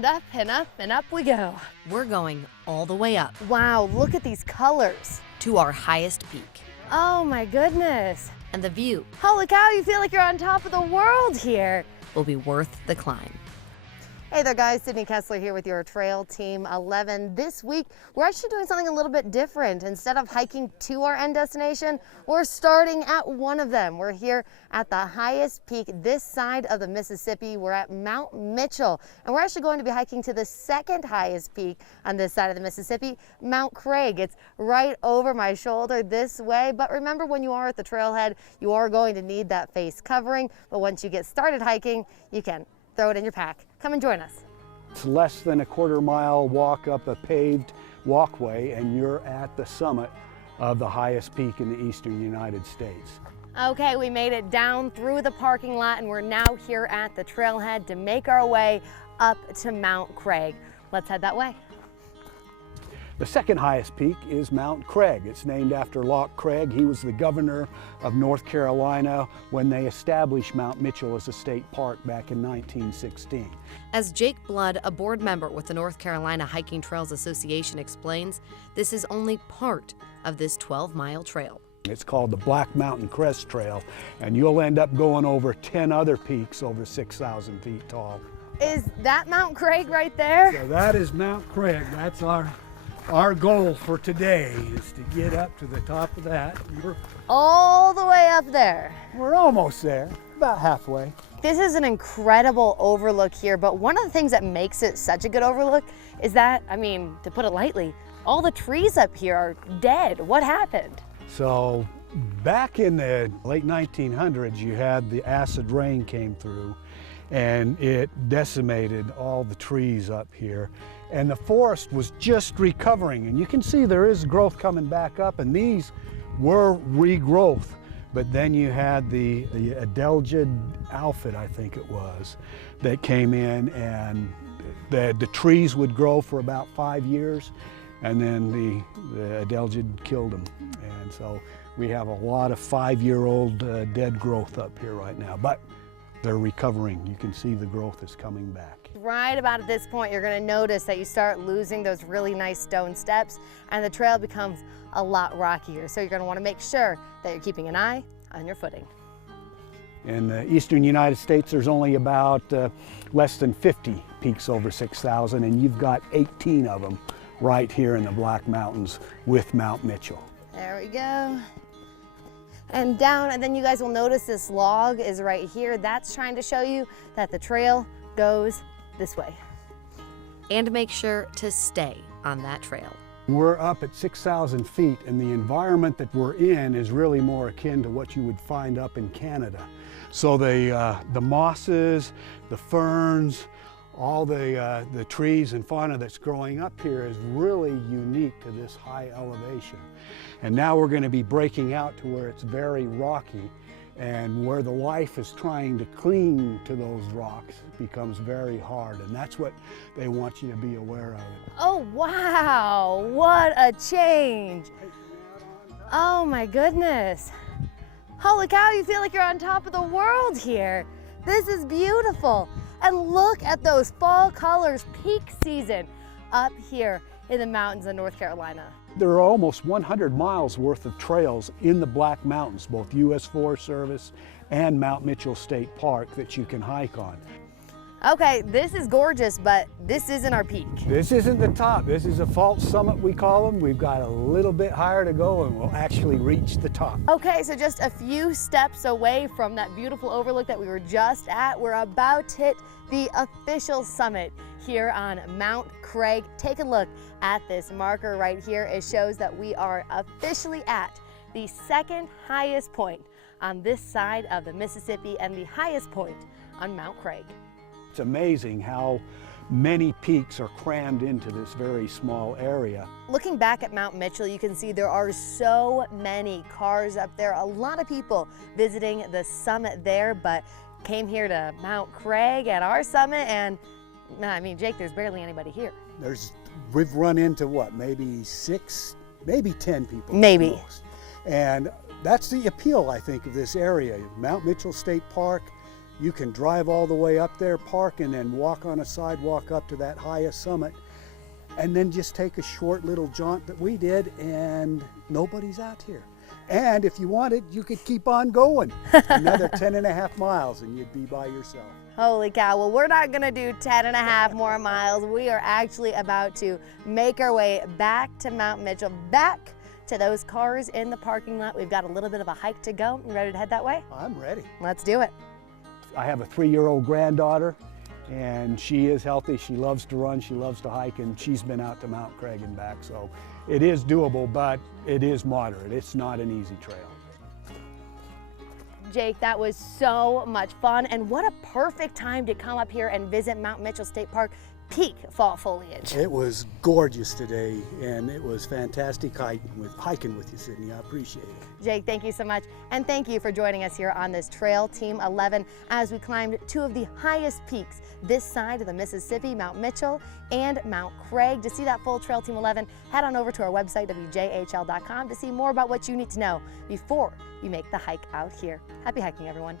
and up and up and up we go. We're going all the way up Wow, look at these colors. to our highest peak. Oh my goodness. And the view Holy cow, you feel like you're on top of the world here. will be worth the climb. Hey there guys, Sydney Kessler here with your Trail Team 11. This week, we're actually doing something a little bit different. Instead of hiking to our end destination, we're starting at one of them. We're here at the highest peak this side of the Mississippi. We're at Mount Mitchell, and we're actually going to be hiking to the second highest peak on this side of the Mississippi, Mount Craig. It's right over my shoulder this way, but remember when you are at the trailhead, you are going to need that face covering, but once you get started hiking, you can throw it in your pack. Come and join us. It's less than a quarter-mile walk up a paved walkway and you're at the summit of the highest peak in the eastern United States. Okay, we made it down through the parking lot and we're now here at the trailhead to make our way up to Mount Craig. Let's head that way. The second highest peak is Mount Craig. It's named after Locke Craig. He was the governor of North Carolina when they established Mount Mitchell as a state park back in 1916. As Jake Blood, a board member with the North Carolina Hiking Trails Association, explains, this is only part of this 12-mile trail. It's called the Black Mountain Crest Trail, and you'll end up going over 10 other peaks over 6,000 feet tall. Is that Mount Craig right there? So that is Mount Craig. That's our goal for today, is to get up to the top of that. All the way up there. We're almost there, about halfway. This is an incredible overlook here, but one of the things that makes it such a good overlook is that, I mean, to put it lightly, all the trees up here are dead. What happened? So back in the late 1900s, you had the acid rain came through and it decimated all the trees up here. And the forest was just recovering. And you can see there is growth coming back up, and these were regrowth. But then you had the Adelgid alphid, I think it was, that came in, and the trees would grow for about 5 years, and then the Adelgid killed them. And so we have a lot of 5-year-old dead growth up here right now, but they're recovering. You can see the growth is coming back. Right about at this point, you're gonna notice that you start losing those really nice stone steps and the trail becomes a lot rockier. So you're gonna wanna make sure that you're keeping an eye on your footing. In the eastern United States, there's only about less than 50 peaks over 6,000, and you've got 18 of them right here in the Black Mountains with Mount Mitchell. There we go. And down, and then you guys will notice this log is right here. That's trying to show you that the trail goes this way. And make sure to stay on that trail. We're up at 6,000 feet, and the environment that we're in is really more akin to what you would find up in Canada. So the mosses, the ferns, all the trees and fauna that's growing up here is really unique to this high elevation. And now we're going to be breaking out to where it's very rocky, and where the life is trying to cling to those rocks becomes very hard, and that's what they want you to be aware of. Oh wow, what a change. Oh my goodness. Holy cow, you feel like you're on top of the world here. This is beautiful. And look at those fall colors, peak season up here in the mountains of North Carolina. There are almost 100 miles worth of trails in the Black Mountains, both U.S. Forest Service and Mount Mitchell State Park, that you can hike on. Okay, this is gorgeous, but this isn't our peak. This isn't the top. This is a false summit, we call them. We've got a little bit higher to go, and we'll actually reach the top. Okay, so just a few steps away from that beautiful overlook that we were just at, we're about to hit the official summit here on Mount Craig. Take a look at this marker right here. It shows that we are officially at the second highest point on this side of the Mississippi and the highest point on Mount Craig. It's amazing how many peaks are crammed into this very small area. Looking back at Mount Mitchell, you can see there are so many cars up there. A lot of people visiting the summit there, but came here to Mount Craig at our summit, and I mean, Jake, there's barely anybody here. We've run into what, maybe 6, maybe 10 people. Maybe. Most. And that's the appeal, I think, of this area. Mount Mitchell State Park, You can drive all the way up there, park, and then walk on a sidewalk up to that highest summit, and then just take a short little jaunt that we did, and nobody's out here. And if you wanted, you could keep on going another 10.5 miles and you'd be by yourself. Holy cow. Well, we're not going to do 10.5 more miles. We are actually about to make our way back to Mount Mitchell, back to those cars in the parking lot. We've got a little bit of a hike to go. You ready to head that way? I'm ready. Let's do it. I have a 3-year-old granddaughter, and she is healthy. She loves to run, she loves to hike, and she's been out to Mount Craig and back. So it is doable, but it is moderate. It's not an easy trail. Jake, that was so much fun, and what a perfect time to come up here and visit Mount Mitchell State Park. Peak fall foliage. It was gorgeous today, and it was fantastic hiking with you, Sydney. I appreciate it. Jake, thank you so much, and thank you for joining us here on this Trail Team 11 as we climbed two of the highest peaks this side of the Mississippi, Mount Mitchell and Mount Craig. To see that full Trail Team 11, head on over to our website, WJHL.com, to see more about what you need to know before you make the hike out here. Happy hiking, everyone.